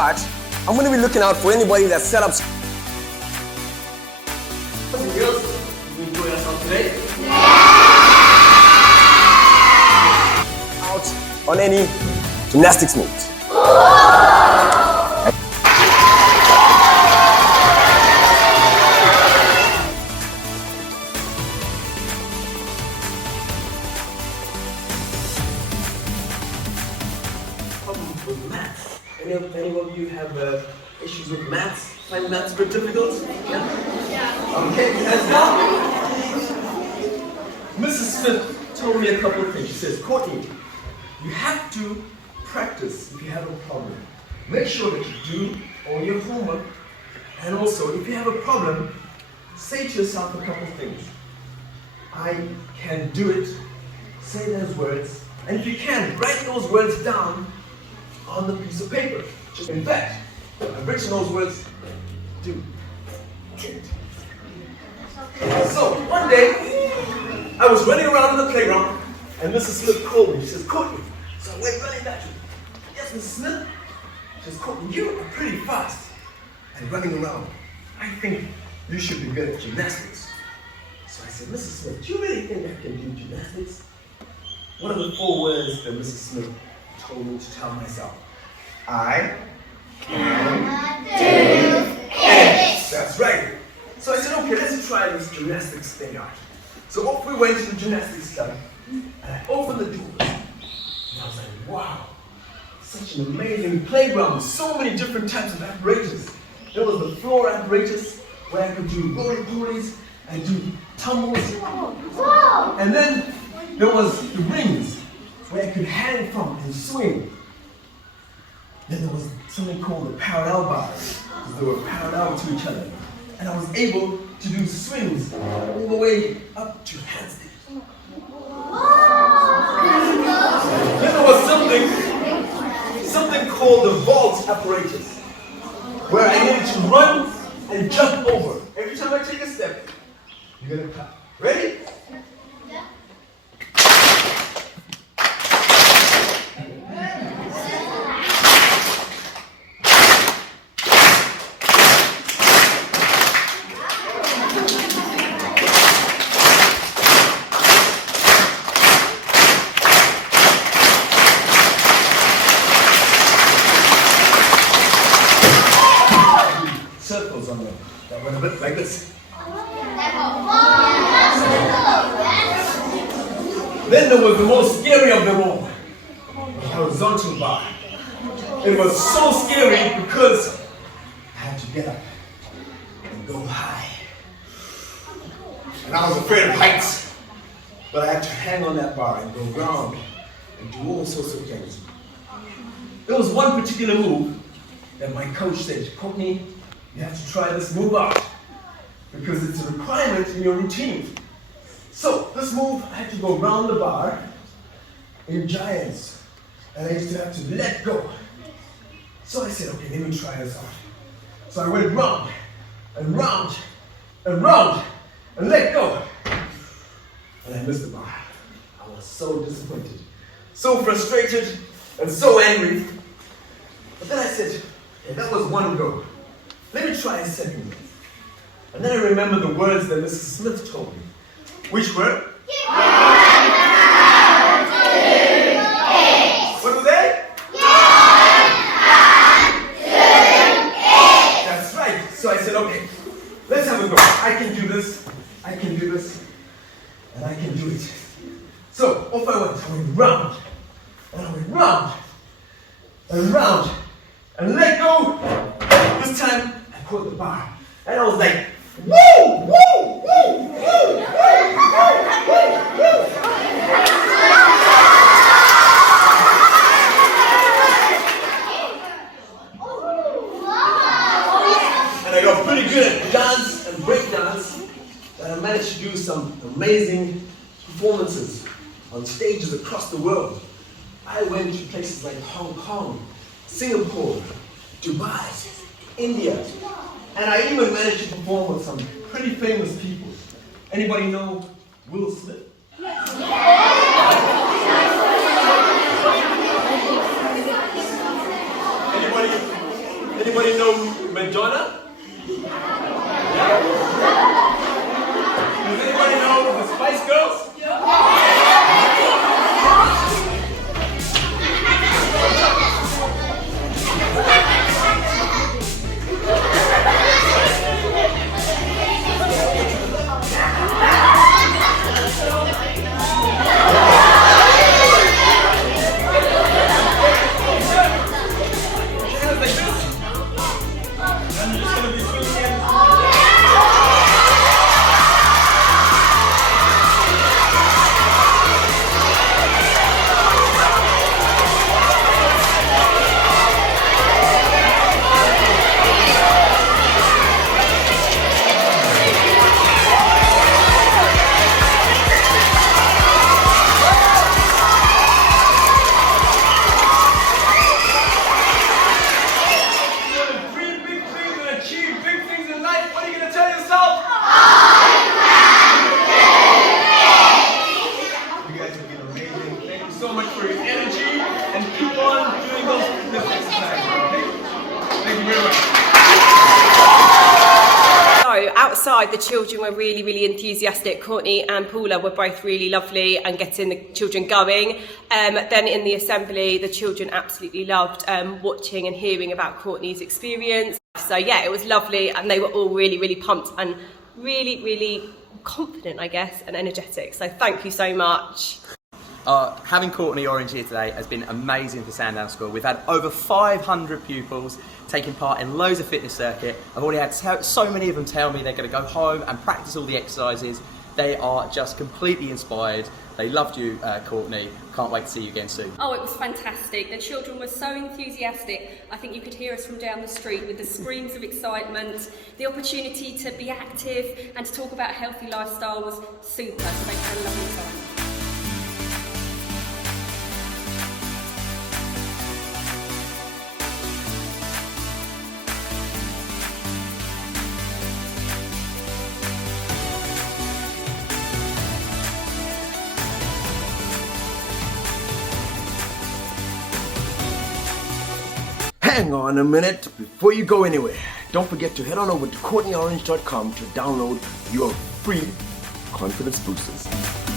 start, I'm going to be looking out for anybody that set up. Boys and girls, you enjoy yourself today? Out on any gymnastics moves. With maths. Any of you have issues with maths? Find maths a bit difficult? Yeah? Okay, hands down. Mrs. Smith told me a couple of things. She says, Courtney, you have to practice if you have a problem. Make sure that you do all your homework, and also if you have a problem, say to yourself a couple of things. I can do it. Say those words. And if you can, write those words down on the piece of paper. In fact, I've written those words, do it. So, one day, I was running around in the playground, and Mrs. Smith called me. She says, Courtney. So I went running back to her. Yes, Mrs. Smith? She says, Courtney, you are pretty fast and running around. I think you should be good at gymnastics. So I said, Mrs. Smith, do you really think I can do gymnastics? What are the 4 words that Mrs. Smith told me to tell myself? I can do it. That's right. So I said, okay, let's try this gymnastics thing out. So off we went to the gymnastics club, and I opened the doors. And I was like, wow, such an amazing playground with so many different types of apparatus. There was the floor apparatus, where I could do roly-polies and do tumbles. And then there was the rings, where I could hang from and swing. Then there was something called the parallel bars, because they were parallel to each other. And I was able to do swings all the way up to handstands. Then there was something called the vault apparatus, where I needed to run and jump over. Every time I take a step, you're gonna clap. Ready? Circles on them that went a bit like this. Then there was the most scary of them all, the horizontal bar. It was so scary because I had to get up and go high. And I was afraid of heights, but I had to hang on that bar and go round and do all sorts of things. There was one particular move that my coach said, Courtney, you have to try this move out because it's a requirement in your routine. So this move, I had to go round the bar in giants, and I used to have to let go. So I said, okay, let me try this out. So I went round and round and round and let go, and I missed the bar. I was so disappointed, so frustrated, and so angry. But then I said, okay, that was one go. Let me try a second one. And then I remember the words that Mrs. Smith told me, which were? What were they? That's right. So I said, okay, let's have a go. I can do this, I can do this, and I can do it. So off I went. I went round, and I went round, and round, and let go. This time, I caught the bar, and I was like, woo, woo, woo, woo, woo, woo, woo. And I got pretty good at dance and break dance, and I managed to do some amazing performances on stages across the world. I went to places like Hong Kong, Singapore, Dubai, India, and I even managed to perform with some pretty famous people. Anybody know Will Smith? Anybody Anybody know Madonna? Yeah? Does anybody know the Spice Girls? Outside, the children were really, really enthusiastic. Courtney and Paula were both really lovely and getting the children going. Then in the assembly, the children absolutely loved watching and hearing about Courtney's experience. So yeah, it was lovely, and they were all really, really pumped and really, really confident, I guess, and energetic. So thank you so much. Having Courtney Orange here today has been amazing for Sandown School. We've had over 500 pupils taking part in loads of fitness circuit. I've already had so many of them tell me they're going to go home and practice all the exercises. They are just completely inspired. They loved you, Courtney. Can't wait to see you again soon. Oh, it was fantastic. The children were so enthusiastic. I think you could hear us from down the street with the screams of excitement. The opportunity to be active and to talk about a healthy lifestyle was super. So they had a lovely time. Hang on a minute before you go anywhere. Don't forget to head on over to CourtneyOrange.com to download your free confidence boosters.